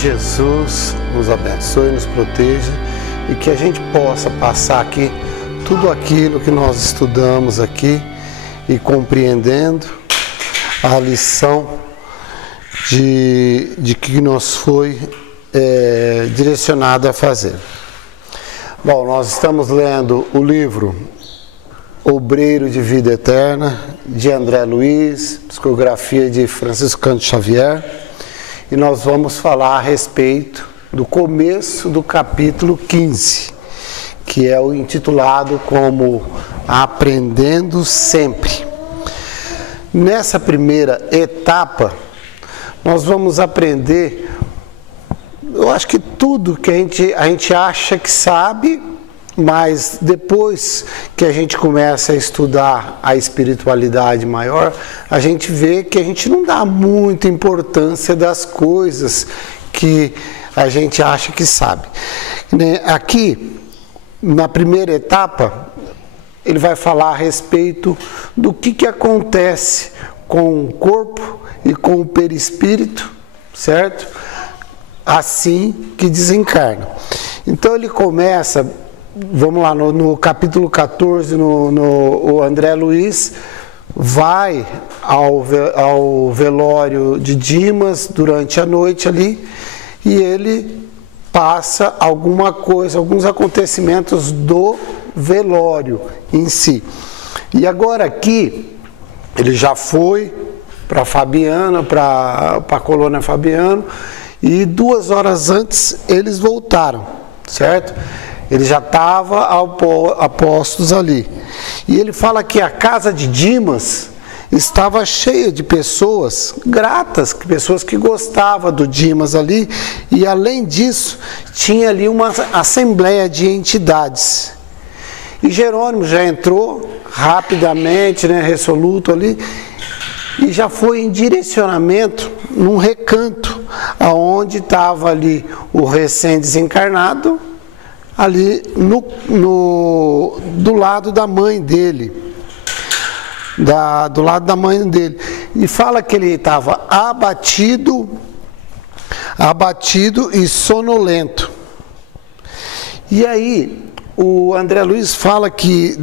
Jesus nos abençoe, nos proteja e que a gente possa passar aqui tudo aquilo que nós estudamos aqui e compreendendo a lição de que nos foi direcionado a fazer. Bom, nós estamos lendo o livro Obreiro de Vida Eterna, de André Luiz, psicografia de Francisco Cândido Xavier, e nós vamos falar a respeito do começo do capítulo 15, que é o intitulado como Aprendendo Sempre. Nessa primeira etapa, nós vamos aprender, eu acho que tudo que a gente acha que sabe, mas depois que a gente começa a estudar a espiritualidade maior, a gente vê que a gente não dá muita importância das coisas que a gente acha que sabe. Aqui, na primeira etapa, ele vai falar a respeito do que acontece com o corpo e com o perispírito, certo? Assim que desencarna. Então ele começa, vamos lá, no capítulo 14, o André Luiz vai ao velório de Dimas durante a noite ali, e ele passa alguma coisa, alguns acontecimentos do velório em si. E agora aqui, ele já foi para Fabiana, para a colônia Fabiano, e 2 horas antes eles voltaram, certo? Ele já estava a postos ali. E ele fala que a casa de Dimas estava cheia de pessoas gratas, pessoas que gostavam do Dimas ali, e além disso, tinha ali uma assembleia de entidades. E Jerônimo já entrou rapidamente, resoluto ali, e já foi em direcionamento num recanto, aonde estava ali o recém-desencarnado, ali do lado da mãe dele, do lado da mãe dele, e fala que ele estava abatido e sonolento. E aí o André Luiz fala que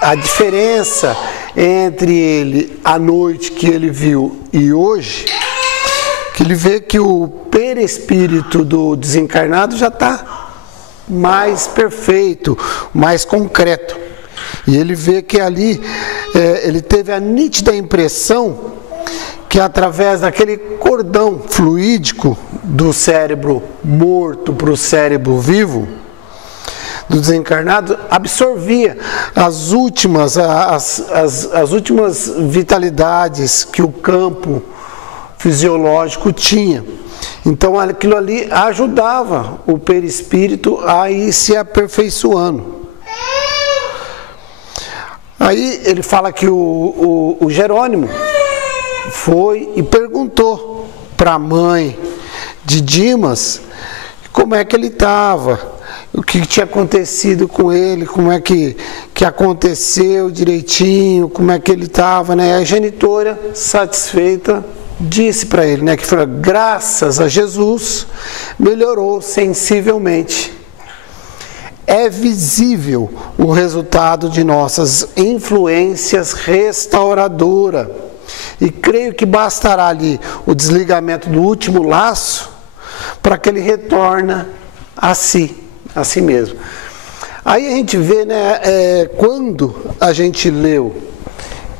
a diferença entre ele, a noite que ele viu e hoje, que ele vê que o perispírito do desencarnado já está mais perfeito, mais concreto. E ele vê que ali, ele teve a nítida impressão que através daquele cordão fluídico do cérebro morto para o cérebro vivo, do desencarnado, absorvia as últimas vitalidades que o campo fisiológico tinha. Então aquilo ali ajudava o perispírito a ir se aperfeiçoando. Aí ele fala que o Jerônimo foi e perguntou para a mãe de Dimas como é que ele estava, o que tinha acontecido com ele, como é que aconteceu direitinho, como é que ele estava, né? A genitora, satisfeita, disse para ele, que foi, graças a Jesus, melhorou sensivelmente. É visível o resultado de nossas influências restauradoras. E creio que bastará ali o desligamento do último laço para que ele retorne a si mesmo. Aí a gente vê, quando a gente leu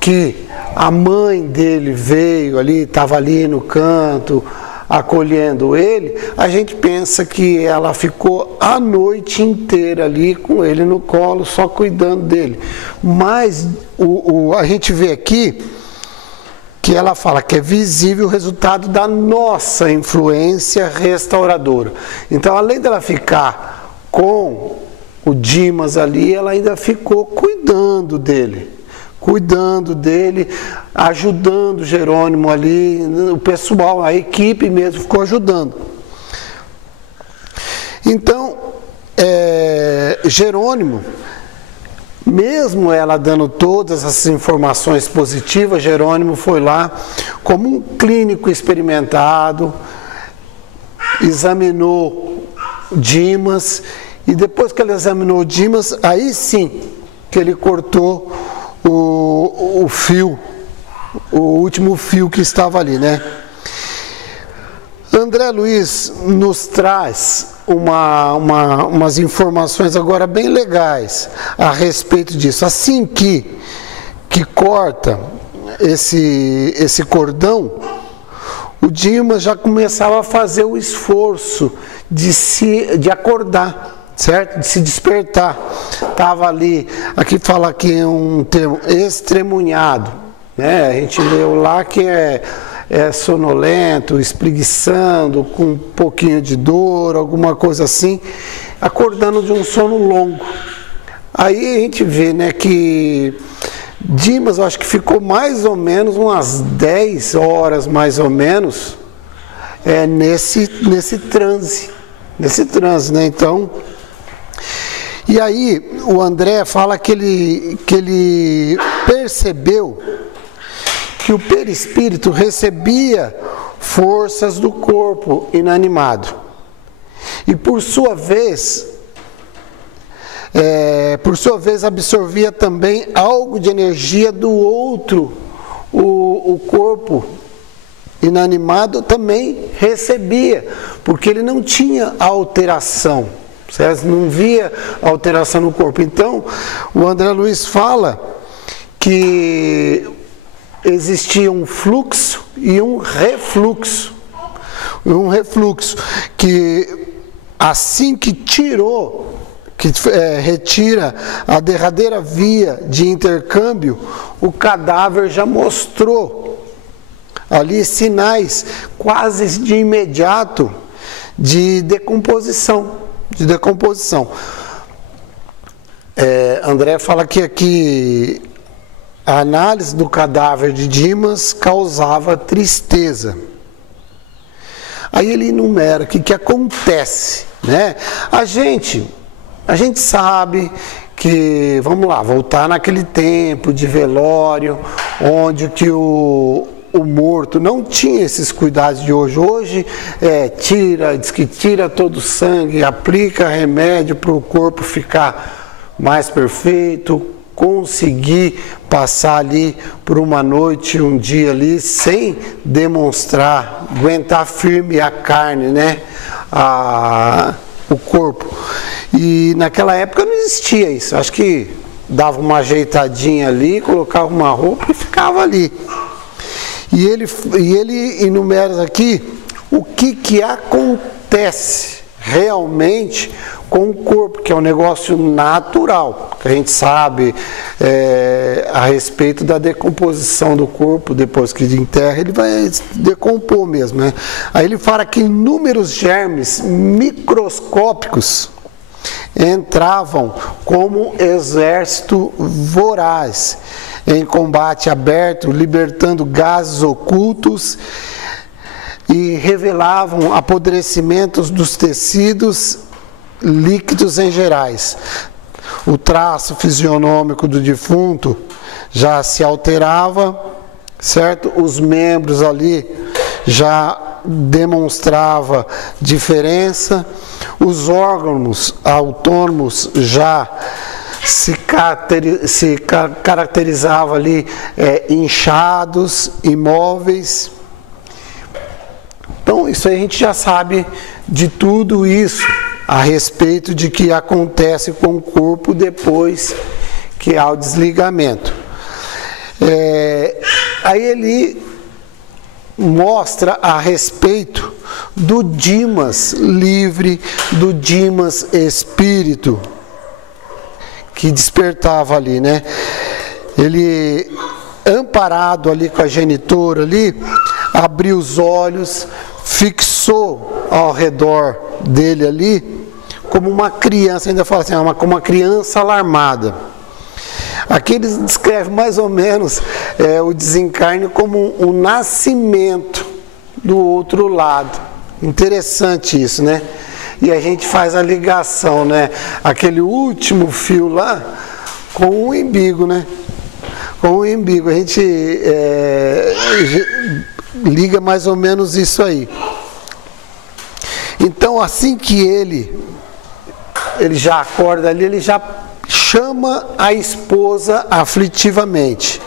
que a mãe dele veio ali, estava ali no canto, acolhendo ele, a gente pensa que ela ficou a noite inteira ali com ele no colo, só cuidando dele. Mas a gente vê aqui que ela fala que é visível o resultado da nossa influência restauradora. Então, além dela ficar com o Dimas ali, ela ainda ficou cuidando dele, ajudando o Jerônimo ali, o pessoal, a equipe mesmo ficou ajudando. Então, Jerônimo, mesmo ela dando todas essas informações positivas, Jerônimo foi lá como um clínico experimentado, examinou Dimas, e depois que ele examinou Dimas, aí sim que ele cortou o fio, o último fio que estava ali, né? André Luiz nos traz umas informações agora bem legais a respeito disso. Assim que corta esse cordão, o Dimas já começava a fazer o esforço de acordar, certo? De se despertar. Estava ali, aqui fala que é um termo, estremunhado, né? A gente leu lá que é sonolento, espreguiçando, com um pouquinho de dor, alguma coisa assim, acordando de um sono longo. Aí a gente vê, né, que Dimas, eu acho que ficou mais ou menos umas 10 horas, mais ou menos, nesse transe, né? Então, e aí o André fala que ele percebeu que o perispírito recebia forças do corpo inanimado e por sua vez absorvia também algo de energia do outro. O corpo inanimado também recebia, porque ele não tinha alteração, certo? Não via alteração no corpo. Então o André Luiz fala que existia um fluxo e um refluxo. Que assim que retira a derradeira via de intercâmbio, o cadáver já mostrou ali sinais quase de imediato de decomposição. André fala que aqui a análise do cadáver de Dimas causava tristeza. Aí ele enumera o que acontece, né? A gente sabe que, vamos lá, voltar naquele tempo de velório, onde que o morto não tinha esses cuidados de hoje. Hoje diz que tira todo o sangue, aplica remédio para o corpo ficar mais perfeito, conseguir passar ali por uma noite, um dia ali, sem demonstrar, aguentar firme a carne, né? O corpo. E naquela época não existia isso. Acho que dava uma ajeitadinha ali, colocava uma roupa e ficava ali. E ele enumera aqui o que acontece realmente com o corpo, que é um negócio natural, que a gente sabe a respeito da decomposição do corpo. Depois que enterra, ele vai decompor mesmo, né? Aí ele fala que inúmeros germes microscópicos entravam como exército voraz em combate aberto, libertando gases ocultos, e revelavam apodrecimentos dos tecidos líquidos em gerais. O traço fisionômico do defunto já se alterava, certo? Os membros ali já demonstrava diferença, os órgãos autônomos já se caracterizavam ali inchados, imóveis. Então isso aí a gente já sabe de tudo isso a respeito de que acontece com o corpo depois que há o desligamento. Aí ele mostra a respeito do Dimas livre, do Dimas espírito, que despertava ali, né? Ele, amparado ali com a genitora ali, abriu os olhos, fixou ao redor dele ali, como uma criança, ainda fala assim, como uma criança alarmada. Aqui ele descreve mais ou menos o desencarne como um nascimento do outro lado. Interessante isso, né? E a gente faz a ligação, né? Aquele último fio lá com o umbigo, né? Com o umbigo. A gente liga mais ou menos isso aí. Então, assim que ele já acorda ali, ele já chama a esposa aflitivamente.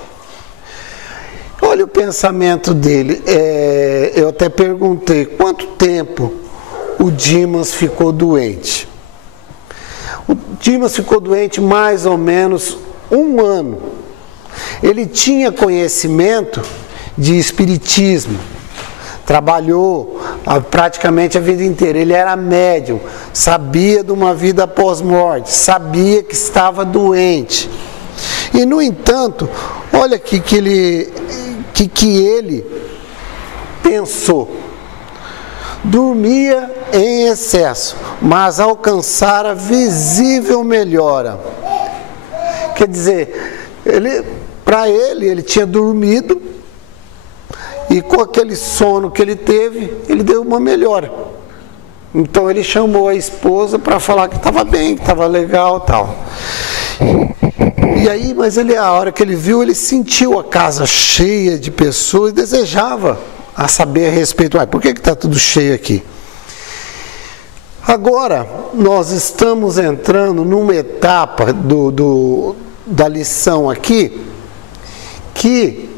Olha o pensamento dele. Eu até perguntei, quanto tempo o Dimas ficou doente? O Dimas ficou doente mais ou menos 1 ano. Ele tinha conhecimento de espiritismo, trabalhou praticamente a vida inteira. Ele era médium, sabia de uma vida pós-morte, sabia que estava doente. E, no entanto, olha aqui que ele pensou. Dormia em excesso, mas alcançara visível melhora. Quer dizer, para ele tinha dormido e com aquele sono que ele teve, ele deu uma melhora. Então ele chamou a esposa para falar que estava bem, que estava legal, tal. E aí, mas a hora que ele viu, ele sentiu a casa cheia de pessoas e desejava a saber a respeito. Por que está tudo cheio aqui? Agora, nós estamos entrando numa etapa da lição aqui, que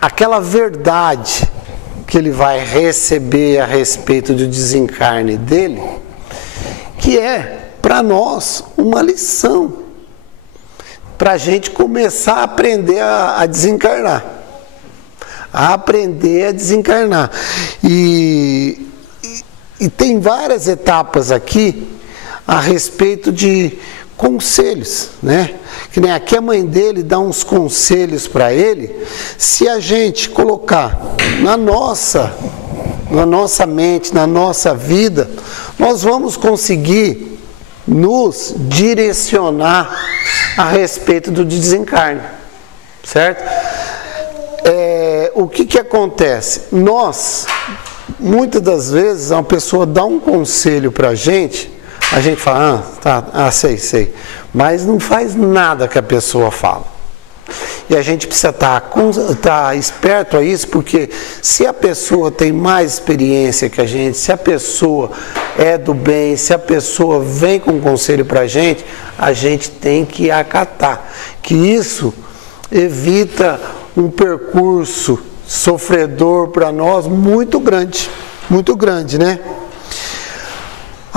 aquela verdade que ele vai receber a respeito do desencarne dele, que é, para nós, uma lição, para a gente começar a aprender a desencarnar. A aprender a desencarnar. E tem várias etapas aqui a respeito de conselhos, né? Que nem aqui a mãe dele dá uns conselhos para ele. Se a gente colocar na nossa mente, na nossa vida, nós vamos conseguir nos direcionar a respeito do desencarne, certo? O que acontece? Muitas das vezes, uma pessoa dá um conselho para a gente fala, sei, mas não faz nada que a pessoa fala. E a gente precisa estar esperto a isso, porque se a pessoa tem mais experiência que a gente, se a pessoa é do bem, se a pessoa vem com um conselho para a gente tem que acatar. Que isso evita um percurso sofredor para nós muito grande, né?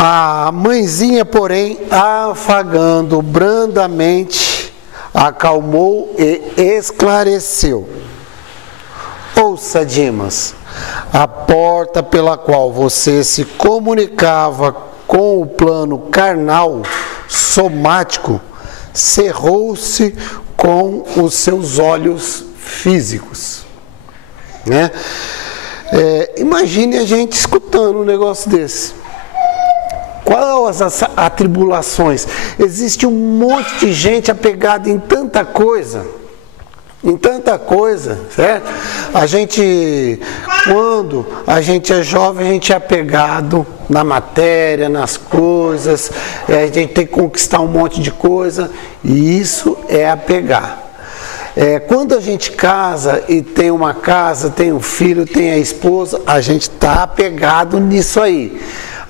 A mãezinha, porém, afagando brandamente, acalmou e esclareceu. Ouça, Dimas, a porta pela qual você se comunicava com o plano carnal, somático, cerrou-se com os seus olhos físicos, né? Imagine a gente escutando um negócio desse. Quais as atribulações? Existe um monte de gente apegada em tanta coisa, certo? Quando a gente é jovem, a gente é apegado na matéria, nas coisas, a gente tem que conquistar um monte de coisa, e isso é apegar. Quando a gente casa e tem uma casa, tem um filho, tem a esposa, a gente está apegado nisso aí.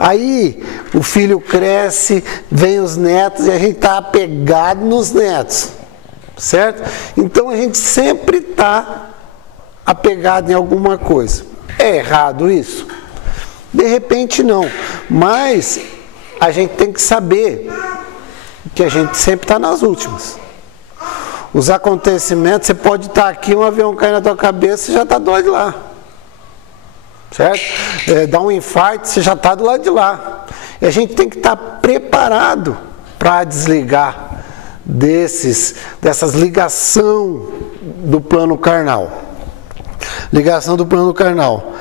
Aí o filho cresce, vem os netos e a gente está apegado nos netos, certo? Então a gente sempre está apegado em alguma coisa. É errado isso? De repente não, mas a gente tem que saber que a gente sempre está nas últimas. Os acontecimentos, você pode estar aqui, um avião cai na tua cabeça, você já está do lado de lá. Certo? Dá um infarto, você já está do lado de lá. E a gente tem que estar preparado para desligar dessas ligação do plano carnal. Ligação do plano carnal.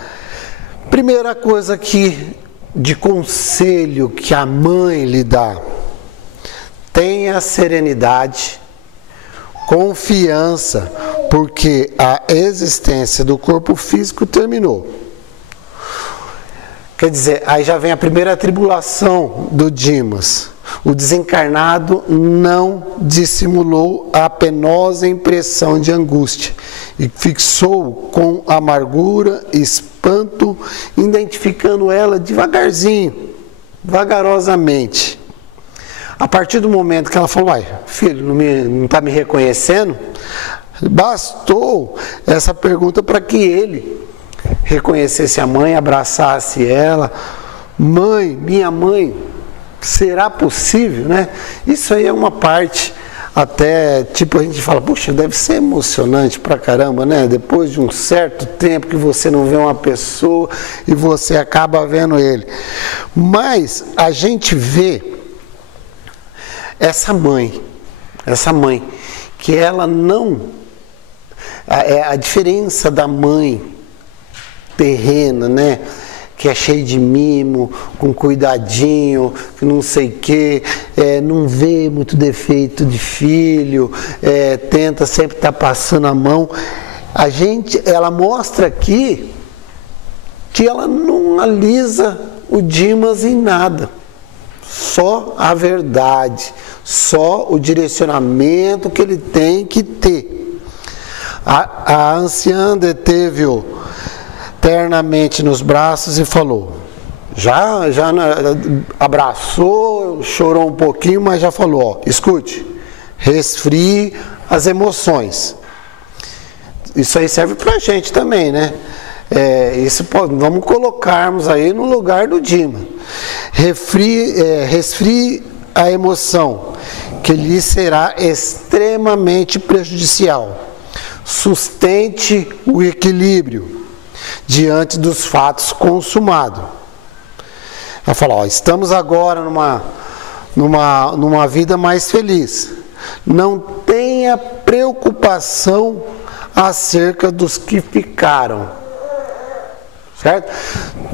Primeira coisa aqui de conselho que a mãe lhe dá: tenha serenidade, confiança, porque a existência do corpo físico terminou. Quer dizer, aí já vem a primeira tribulação do Dimas. O desencarnado não dissimulou a penosa impressão de angústia e fixou com amargura e espanto, identificando ela devagarzinho, vagarosamente. A partir do momento que ela falou, uai, filho, não está me reconhecendo? Bastou essa pergunta para que ele reconhecesse a mãe, abraçasse ela. Mãe, minha mãe, será possível, né? Isso aí é uma parte, até, tipo, a gente fala, puxa, deve ser emocionante pra caramba, né? Depois de um certo tempo que você não vê uma pessoa e você acaba vendo ele. Mas a gente vê essa mãe, que ela não... A diferença da mãe terrena, né? Que é cheio de mimo, com cuidadinho, que não sei o quê, não vê muito defeito de filho, tenta sempre estar passando a mão. Ela mostra aqui que ela não alisa o Dimas em nada, só a verdade, só o direcionamento que ele tem que ter. A anciã deteve-o ternamente nos braços e falou, já abraçou, chorou um pouquinho, mas já falou, ó, escute, resfrie as emoções. Isso aí serve pra gente também, né? Vamos colocarmos aí no lugar do Dima. Resfrie a emoção, que lhe será extremamente prejudicial. Sustente o equilíbrio diante dos fatos consumados. Ela fala, ó, estamos agora numa vida mais feliz. Não tenha preocupação acerca dos que ficaram. Certo?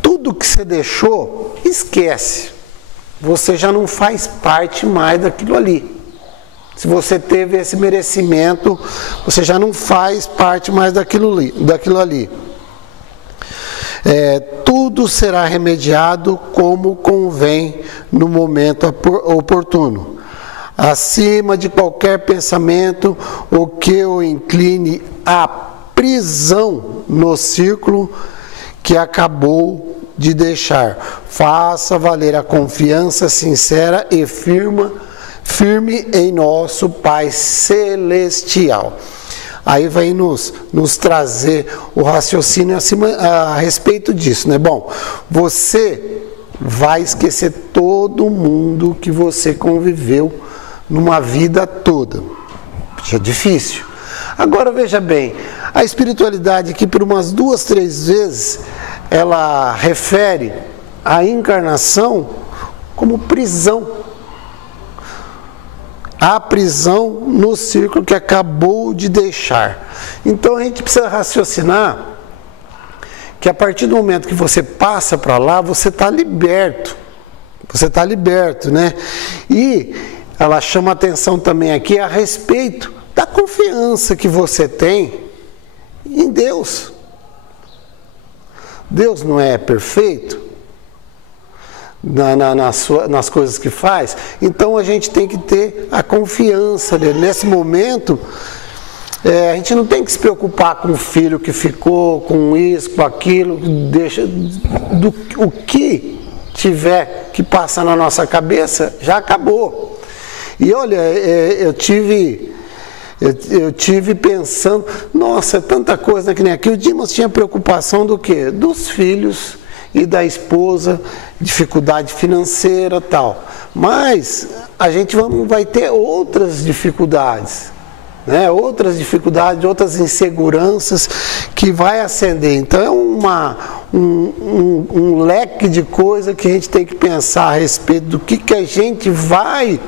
Tudo que você deixou, esquece. Você já não faz parte mais daquilo ali. Se você teve esse merecimento, você já não faz parte mais daquilo ali. Tudo será remediado como convém no momento oportuno. Acima de qualquer pensamento, o que o incline à prisão no círculo que acabou de deixar. Faça valer a confiança sincera e firme em nosso Pai Celestial. Aí vai nos trazer o raciocínio a respeito disso, né? Bom, você vai esquecer todo mundo que você conviveu numa vida toda. Já é difícil. Agora veja bem, a espiritualidade aqui por umas 2, 3 vezes, ela refere a encarnação como prisão. A prisão no círculo que acabou de deixar. Então a gente precisa raciocinar que a partir do momento que você passa para lá, você está liberto. Você está liberto, né? E ela chama atenção também aqui a respeito da confiança que você tem em Deus. Deus não é perfeito nas coisas que faz, então a gente tem que ter a confiança dele. Nesse momento, a gente não tem que se preocupar com o filho que ficou, com isso, com aquilo, o que tiver que passar na nossa cabeça, já acabou. E olha, eu tive pensando, nossa, tanta coisa que nem aqui. O Dimas tinha preocupação do quê? Dos filhos e da esposa, dificuldade financeira e tal. Mas a gente vai ter outras dificuldades, né? Outras dificuldades, outras inseguranças que vai acender. Então é um leque de coisa que a gente tem que pensar a respeito do que a gente vai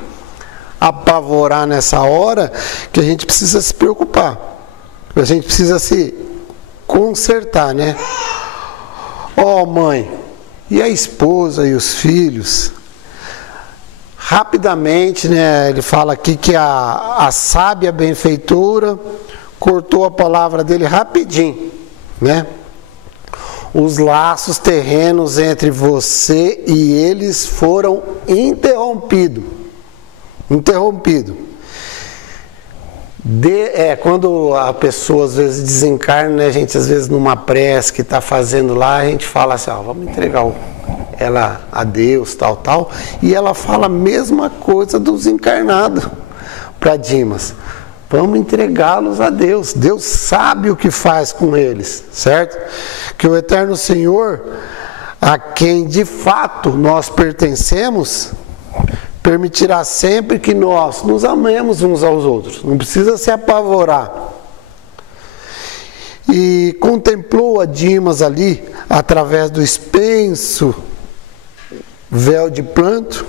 apavorar nessa hora, que a gente precisa se preocupar. A gente precisa se consertar, né? Ó, mãe, e a esposa e os filhos? Rapidamente, né, ele fala aqui que a sábia benfeitora cortou a palavra dele rapidinho, né? Os laços terrenos entre você e eles foram interrompidos. interrompido. Quando a pessoa às vezes desencarna, né, a gente às vezes numa prece que está fazendo lá, a gente fala assim, ó, vamos entregar ela a Deus, tal, e ela fala a mesma coisa dos encarnados para Dimas. Vamos entregá-los a Deus. Deus sabe o que faz com eles, certo? Que o Eterno Senhor, a quem de fato nós pertencemos, permitirá sempre que nós nos amemos uns aos outros. Não precisa se apavorar. E contemplou a Dimas ali, através do extenso véu de pranto,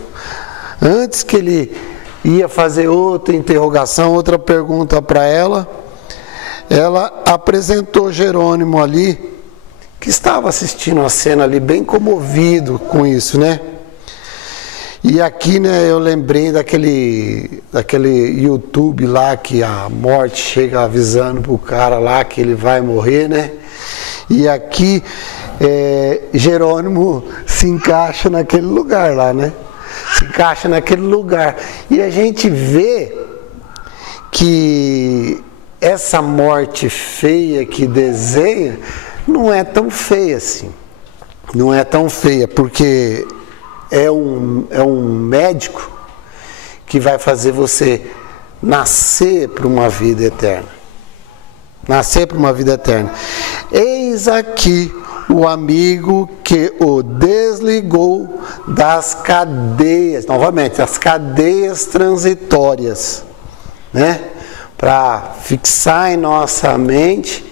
antes que ele ia fazer outra interrogação, outra pergunta para ela apresentou Jerônimo ali, que estava assistindo a cena ali, bem comovido com isso, né? E aqui, né, eu lembrei daquele YouTube lá, que a morte chega avisando pro cara lá que ele vai morrer, né? E aqui, Jerônimo se encaixa naquele lugar lá, né? Se encaixa naquele lugar. E a gente vê que essa morte feia que desenha não é tão feia assim. Não é tão feia, porque é um médico que vai fazer você nascer para uma vida eterna. Nascer para uma vida eterna. Eis aqui o amigo que o desligou das cadeias, novamente, das cadeias transitórias, né? Para fixar em nossa mente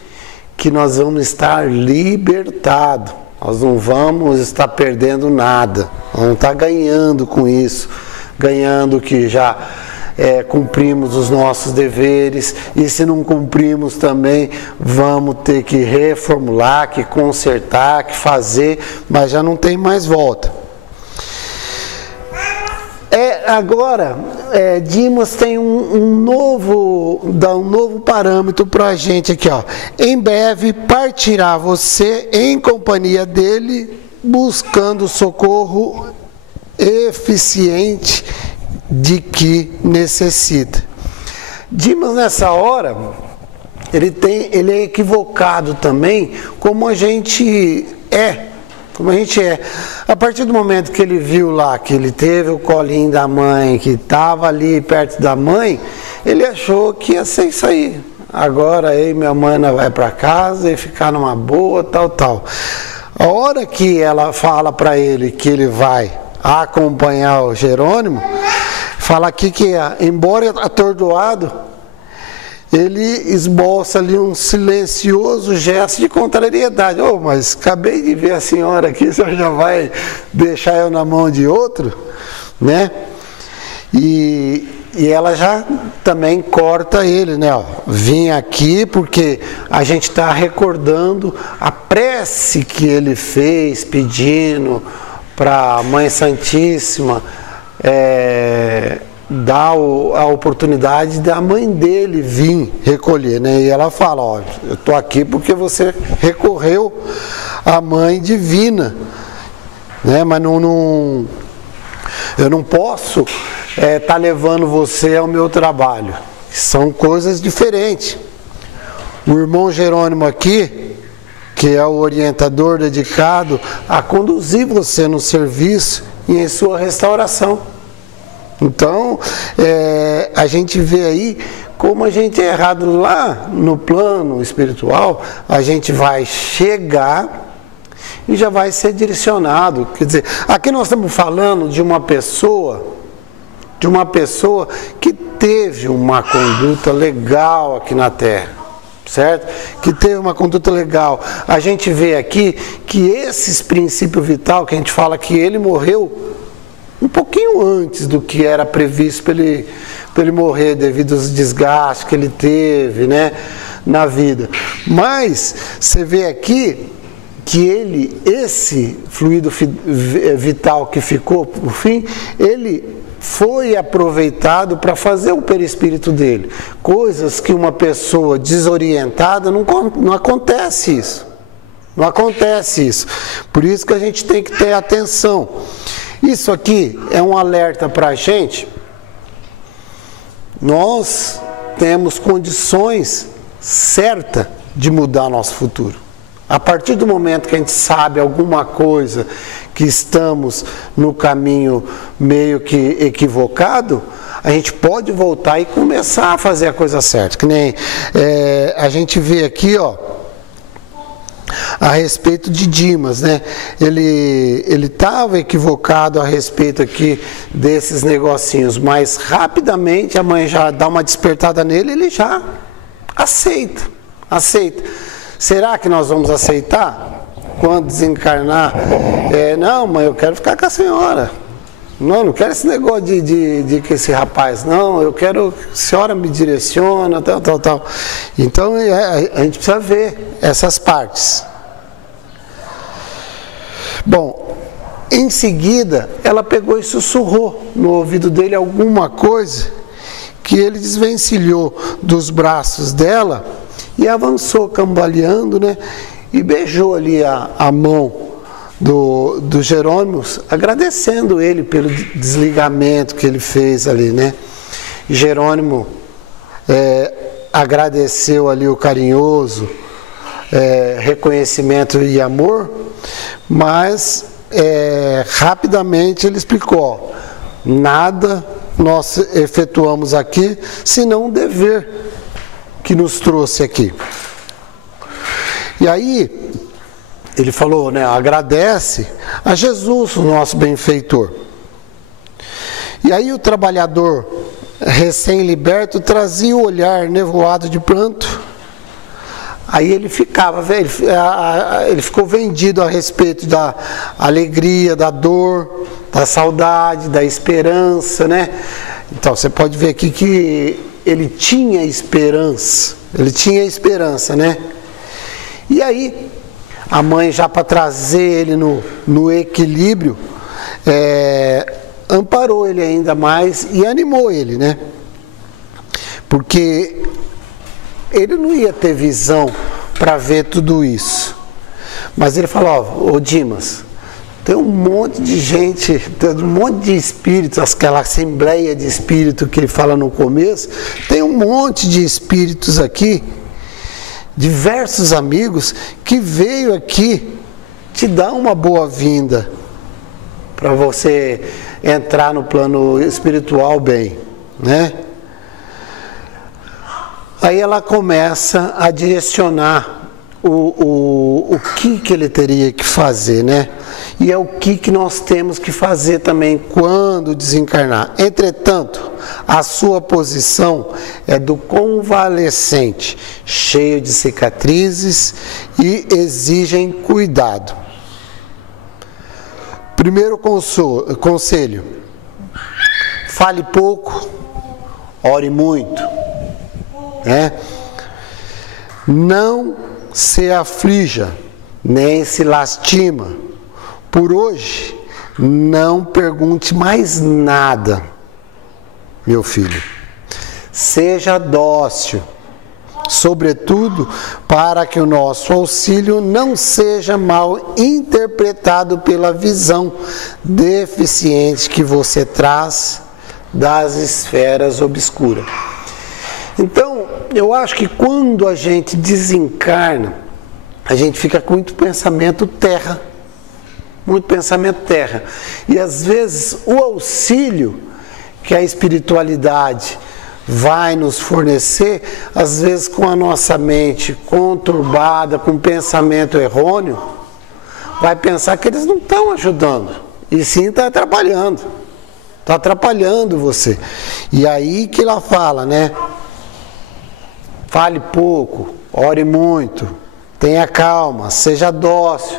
que nós vamos estar libertados. Nós não vamos estar perdendo nada, vamos estar ganhando com isso, ganhando que já cumprimos os nossos deveres, e se não cumprimos também, vamos ter que reformular, que consertar, que fazer, mas já não tem mais volta. Agora, Dimas tem um novo parâmetro para a gente aqui, ó. Em breve partirá você em companhia dele, buscando socorro eficiente de que necessita. Dimas, nessa hora, ele é equivocado também, como a gente é. A partir do momento que ele viu lá, que ele teve o colinho da mãe, que estava ali perto da mãe, ele achou que ia ser isso aí. Agora aí minha mãe vai para casa e ficar numa boa, tal. A hora que ela fala para ele que ele vai acompanhar o Jerônimo, fala aqui que, embora atordoado, ele esboça ali um silencioso gesto de contrariedade. Mas acabei de ver a senhora aqui, a senhora já vai deixar eu na mão de outro, né? E ela já também corta ele, né? Vim aqui porque a gente está recordando a prece que ele fez, pedindo para a Mãe Santíssima dar a oportunidade da mãe dele vir recolher, né? E ela fala, eu estou aqui porque você recorreu à Mãe Divina, né? Mas eu não posso estar levando você ao meu trabalho. São coisas diferentes. O irmão Jerônimo aqui, que é o orientador dedicado a conduzir você no serviço e em sua restauração. Então, a gente vê aí como a gente é errado lá no plano espiritual, a gente vai chegar e já vai ser direcionado. Quer dizer, aqui nós estamos falando de uma pessoa que teve uma conduta legal aqui na Terra, certo? Que teve uma conduta legal. A gente vê aqui que esses princípios vitais, que a gente fala que ele morreu um pouquinho antes do que era previsto para ele morrer, devido aos desgastes que ele teve, né, na vida. Mas você vê aqui que esse fluido vital que ficou por fim, ele foi aproveitado para fazer o perispírito dele. Coisas que uma pessoa desorientada não acontece isso. Não acontece isso. Por isso que a gente tem que ter atenção. Isso aqui é um alerta para a gente nós temos condições certas de mudar nosso futuro. A partir do momento que a gente sabe alguma coisa, que estamos no caminho meio que equivocado, a gente pode voltar e começar a fazer a coisa certa. Que nem a gente vê aqui, ó, a respeito de Dimas, né? Ele estava equivocado a respeito aqui desses negocinhos, mas rapidamente a mãe já dá uma despertada nele, ele já aceita. Será que nós vamos aceitar quando desencarnar? Não, mãe, eu quero ficar com a senhora. Não quero esse negócio de que esse rapaz, não, eu quero que a senhora me direciona, tal. Então a gente precisa ver essas partes. Bom, em seguida ela pegou e sussurrou no ouvido dele alguma coisa que ele desvencilhou dos braços dela e avançou cambaleando, né? E beijou ali a mão do Jerônimo, agradecendo ele pelo desligamento que ele fez ali, né? Jerônimo agradeceu ali o carinhoso reconhecimento e amor, mas rapidamente ele explicou: nada nós efetuamos aqui senão um dever que nos trouxe aqui. E aí ele falou, né, agradece a Jesus, o nosso benfeitor. E aí o trabalhador recém-liberto trazia o olhar nevoado de pranto. Aí ele ficava, ele ficou vendido a respeito da alegria, da dor, da saudade, da esperança, né? Então você pode ver aqui que ele tinha esperança, né? E aí a mãe, já para trazer ele no equilíbrio, amparou ele ainda mais e animou ele, né? Porque ele não ia ter visão para ver tudo isso. Mas ele falou: ô Dimas, tem um monte de gente, tem um monte de espíritos, aquela assembleia de espíritos que ele fala no começo, tem um monte de espíritos aqui, diversos amigos, que veio aqui te dar uma boa-vinda para você entrar no plano espiritual bem, né? Aí ela começa a direcionar o que ele teria que fazer, né? E é o que nós temos que fazer também quando desencarnar. Entretanto, a sua posição é do convalescente, cheio de cicatrizes e exigem cuidado. Primeiro conselho: fale pouco, ore muito. Não se aflija, nem se lastima. Por hoje, não pergunte mais nada, meu filho. Seja dócil, sobretudo para que o nosso auxílio não seja mal interpretado pela visão deficiente que você traz das esferas obscuras. Então, eu acho que quando a gente desencarna, a gente fica com muito pensamento terra. E às vezes o auxílio que a espiritualidade vai nos fornecer, às vezes com a nossa mente conturbada, com pensamento errôneo, vai pensar que eles não estão ajudando, e sim está atrapalhando. Está atrapalhando você. E aí que ela fala, né? Fale pouco, ore muito, tenha calma, seja dócil,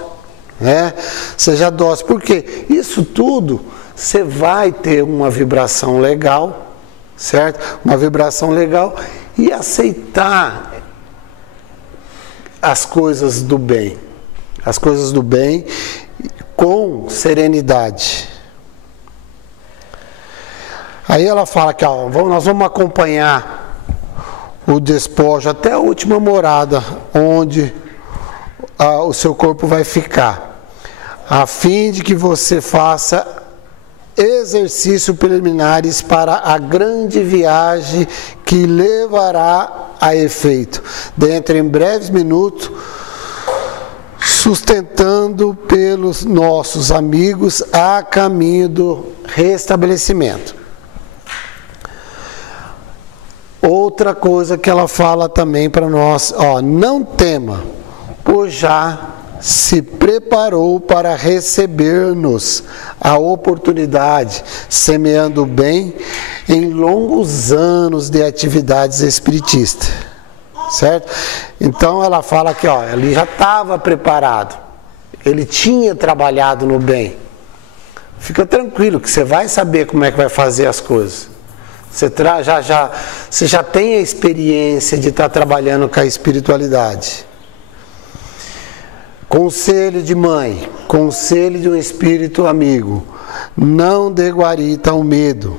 né? Seja dócil, porque isso tudo você vai ter uma vibração legal, certo? Uma vibração legal e aceitar as coisas do bem com serenidade. Aí ela fala que nós vamos acompanhar o despojo até a última morada, onde o seu corpo vai ficar, a fim de que você faça exercícios preliminares para a grande viagem que levará a efeito, dentro em breves minutos, sustentando pelos nossos amigos a caminho do restabelecimento. Outra coisa que ela fala também para nós, não tema, pois já se preparou para receber-nos a oportunidade, semeando o bem em longos anos de atividades espiritistas. Certo? Então ela fala que ele já estava preparado, ele tinha trabalhado no bem. Fica tranquilo que você vai saber como é que vai fazer as coisas. Você já tem a experiência de estar trabalhando com a espiritualidade. Conselho de mãe, conselho de um espírito amigo: não dê guarita ao medo,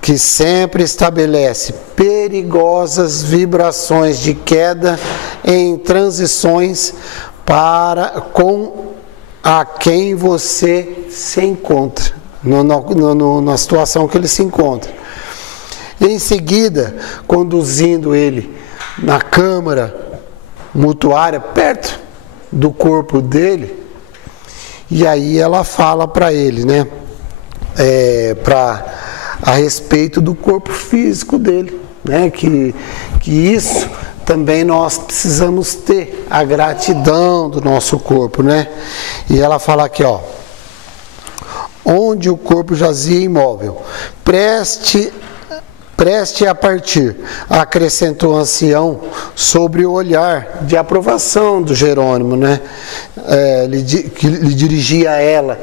que sempre estabelece perigosas vibrações de queda em transições com a quem você se encontra, na situação que ele se encontra. Em seguida, conduzindo ele na câmara mutuária, perto do corpo dele, e aí ela fala para ele, né, a respeito do corpo físico dele, né, que isso também nós precisamos ter, a gratidão do nosso corpo, né, e ela fala aqui, onde o corpo jazia imóvel, preste a partir, acrescentou o ancião sobre o olhar de aprovação do Jerônimo, né? Que lhe dirigia a ela.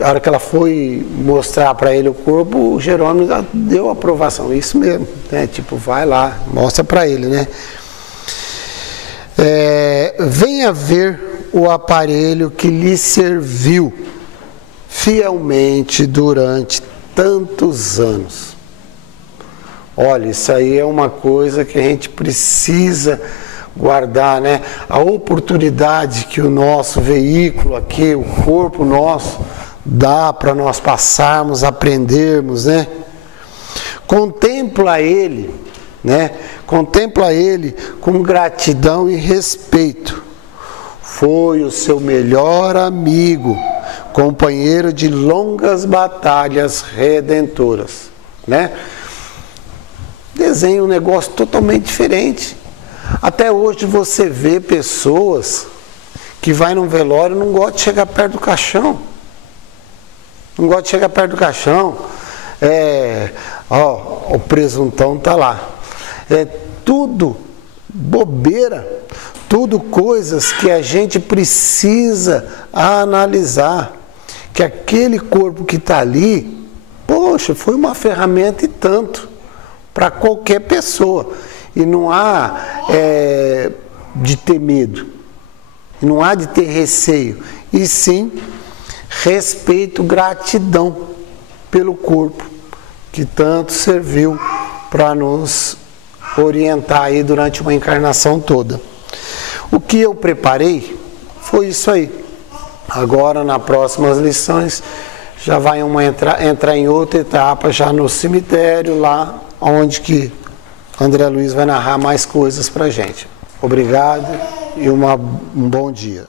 A hora que ela foi mostrar para ele o corpo, o Jerônimo deu aprovação, isso mesmo, né? Tipo, vai lá, mostra para ele, né? Venha ver o aparelho que lhe serviu fielmente durante tantos anos. Olha, isso aí é uma coisa que a gente precisa guardar, né? A oportunidade que o nosso veículo aqui, o corpo nosso, dá para nós passarmos, aprendermos, né? Contempla ele, né? Contempla ele com gratidão e respeito. Foi o seu melhor amigo, companheiro de longas batalhas redentoras, né? Desenha um negócio totalmente diferente. Até hoje você vê pessoas que vai num velório e não gostam de chegar perto do caixão. Não gosta de chegar perto do caixão. O presuntão tá lá. É tudo bobeira, tudo coisas que a gente precisa analisar. Que aquele corpo que está ali, poxa, foi uma ferramenta e tanto para qualquer pessoa, e não há de ter medo, não há de ter receio, e sim respeito, gratidão pelo corpo que tanto serviu para nos orientar aí durante uma encarnação toda. O que eu preparei foi isso aí. Agora, nas próximas lições, já vai entrar em outra etapa, já no cemitério, lá onde que André Luiz vai narrar mais coisas para a gente. Obrigado e um bom dia.